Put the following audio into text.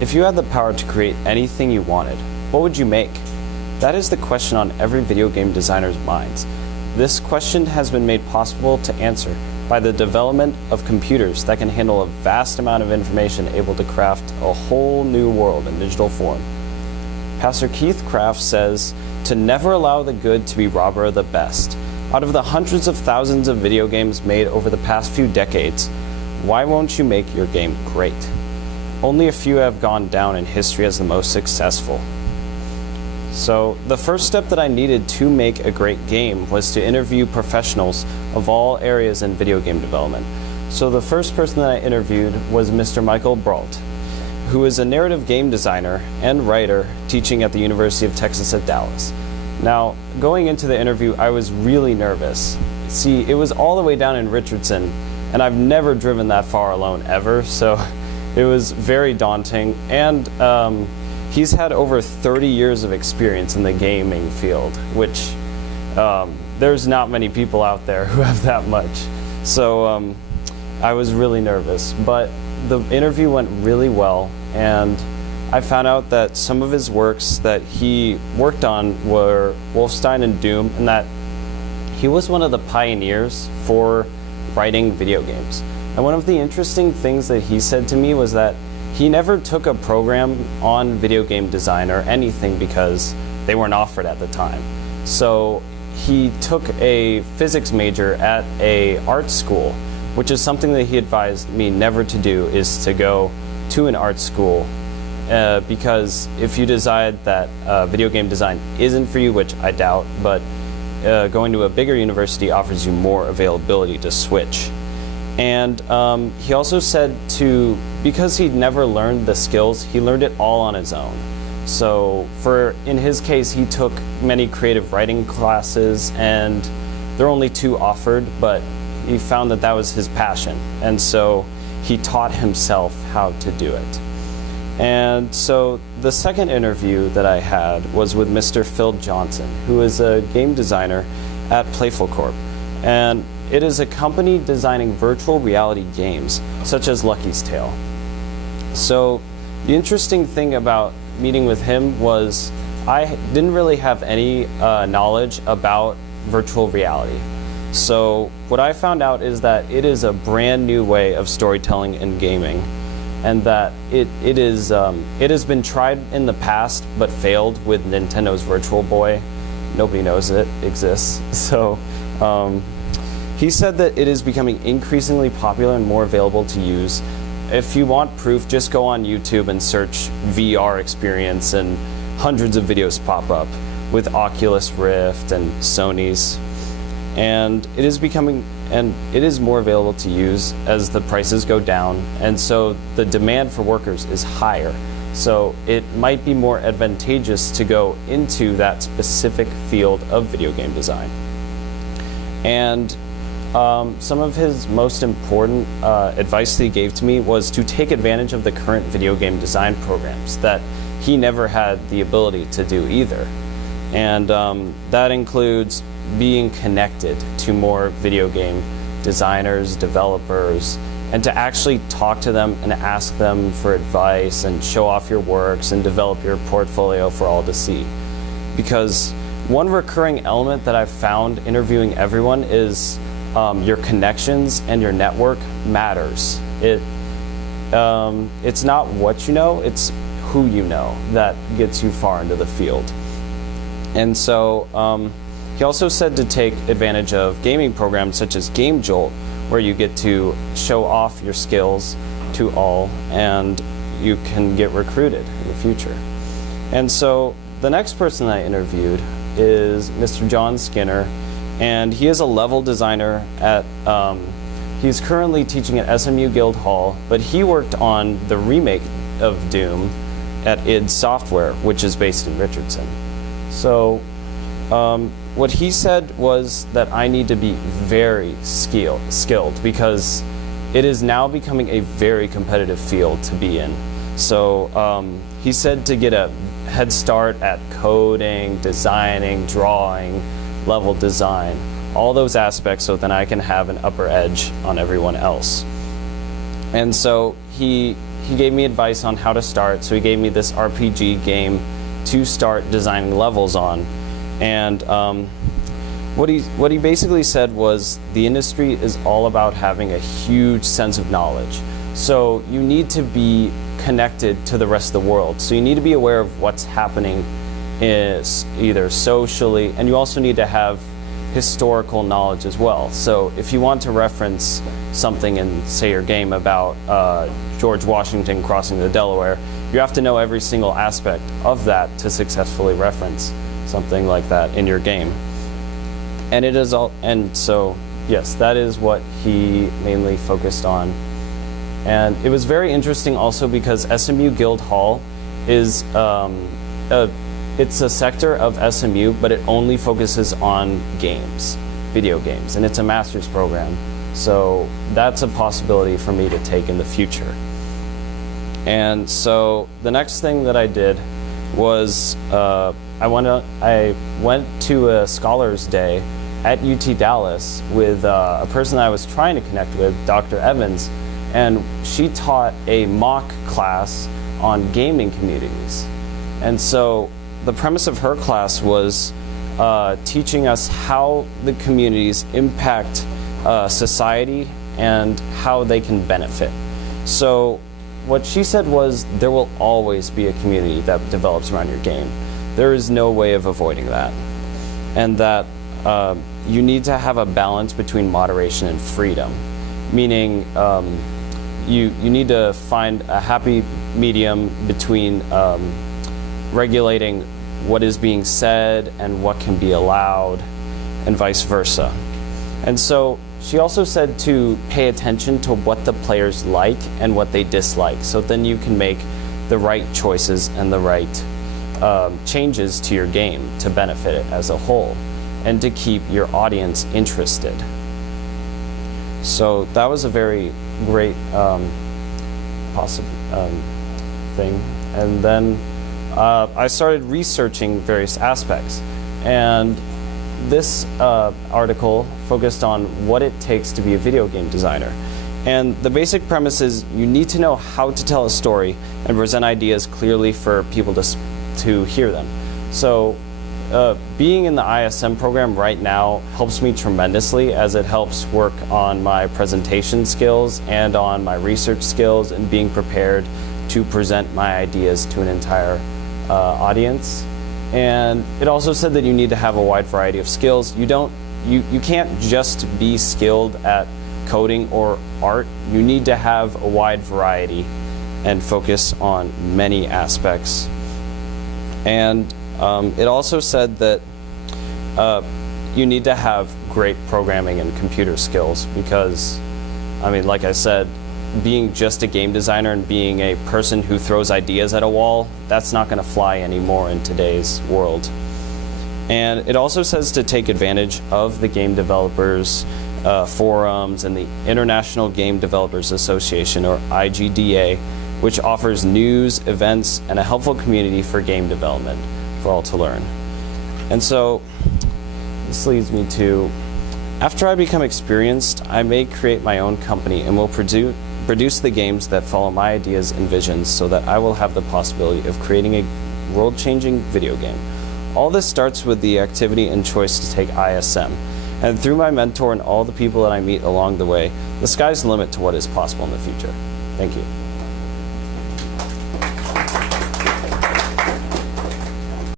If you had the power to create anything you wanted, what would you make? That is the question on every video game designer's minds. This question has been made possible to answer by the development of computers that can handle a vast amount of information able to craft a whole new world in digital form. Pastor Keith Craft says, to never allow the good to be robber of the best. Out of the hundreds of thousands of video games made over the past few decades, why won't you make your game great? Only a few have gone down in history as the most successful. So the first step that I needed to make a great game was to interview professionals of all areas in video game development. So the first person that I interviewed was Mr. Michael Brault, who is a narrative game designer and writer teaching at the University of Texas at Dallas. Now, going into the interview, I was really nervous. See, it was all the way down in Richardson, and I've never driven that far alone ever, so it was very daunting. And he's had over 30 years of experience in the gaming field, which there's not many people out there who have that much. So I was really nervous, but the interview went really well, and I found out that some of his works that he worked on were Wolfenstein and Doom, and that he was one of the pioneers for writing video games. And one of the interesting things that he said to me was that he never took a program on video game design or anything because they weren't offered at the time. So he took a physics major at a art school, which is something that he advised me never to do, is to go to an art school because if you decide that video game design isn't for you, which I doubt, but going to a bigger university offers you more availability to switch. And he also said because he'd never learned the skills, he learned it all on his own. So in his case, he took many creative writing classes, and there are only 2 offered, but he found that that was his passion. And so he taught himself how to do it. And so the second interview that I had was with Mr. Phil Johnson, who is a game designer at Playful Corp. And it is a company designing virtual reality games, such as Lucky's Tale. So the interesting thing about meeting with him was I didn't really have any knowledge about virtual reality. So what I found out is that it is a brand new way of storytelling in gaming, and that it has been tried in the past but failed with Nintendo's Virtual Boy. Nobody knows it exists. So he said that it is becoming increasingly popular and more available to use. If you want proof, just go on YouTube and search VR experience, and hundreds of videos pop up with Oculus Rift and Sony's. And it is more available to use as the prices go down, and so the demand for workers is higher. So it might be more advantageous to go into that specific field of video game design. And some of his most important advice that he gave to me was to take advantage of the current video game design programs that he never had the ability to do either. And that includes being connected to more video game designers, developers, and to actually talk to them and ask them for advice and show off your works and develop your portfolio for all to see. Because one recurring element that I've found interviewing everyone is your connections and your network matters. It's not what you know, it's who you know that gets you far into the field. And so he also said to take advantage of gaming programs such as Game Jolt, where you get to show off your skills to all and you can get recruited in the future. And so the next person I interviewed is Mr. John Skinner, and he is a level designer at, he's currently teaching at SMU Guildhall, but he worked on the remake of Doom at id Software, which is based in Richardson. So what he said was that I need to be very skilled because it is now becoming a very competitive field to be in. So he said to get a head start at coding, designing, drawing, level design, all those aspects, so then I can have an upper edge on everyone else. And so he gave me advice on how to start. So he gave me this RPG game to start designing levels on. And what he basically said was the industry is all about having a huge sense of knowledge. So you need to be connected to the rest of the world. So you need to be aware of what's happening either socially, and you also need to have historical knowledge as well. So if you want to reference something in, say, your game about George Washington crossing the Delaware, you have to know every single aspect of that to successfully reference something like that in your game. And it is all, and so yes, that is what he mainly focused on. And it was very interesting also because SMU Guildhall is it's a sector of SMU, but it only focuses on games, video games, and it's a master's program. So that's a possibility for me to take in the future. And so the next thing that I did was I went to a Scholars Day at UT Dallas with a person I was trying to connect with, Dr. Evans, and she taught a mock class on gaming communities. And so the premise of her class was teaching us how the communities impact society and how they can benefit. So what she said was there will always be a community that develops around your game. There is no way of avoiding that. And that you need to have a balance between moderation and freedom, meaning you need to find a happy medium between regulating what is being said and what can be allowed, and vice versa. And so she also said to pay attention to what the players like and what they dislike, so then you can make the right choices and the right changes to your game to benefit it as a whole and to keep your audience interested. So that was a very great thing. And then I started researching various aspects, and this article focused on what it takes to be a video game designer. And the basic premise is you need to know how to tell a story and present ideas clearly for people to hear them. So being in the ISM program right now helps me tremendously, as it helps work on my presentation skills and on my research skills and being prepared to present my ideas to an entire audience. And it also said that you need to have a wide variety of skills. You can't just be skilled at coding or art. You need to have a wide variety and focus on many aspects. And it also said that you need to have great programming and computer skills because, I mean, like I said, being just a game designer and being a person who throws ideas at a wall, that's not going to fly anymore in today's world. And it also says to take advantage of the game developers forums and the International Game Developers Association, or IGDA, which offers news, events, and a helpful community for game development for all to learn. And so this leads me to, after I become experienced, I may create my own company and will produce the games that follow my ideas and visions, so that I will have the possibility of creating a world-changing video game. All this starts with the activity and choice to take ISM. And through my mentor and all the people that I meet along the way, the sky's the limit to what is possible in the future. Thank you.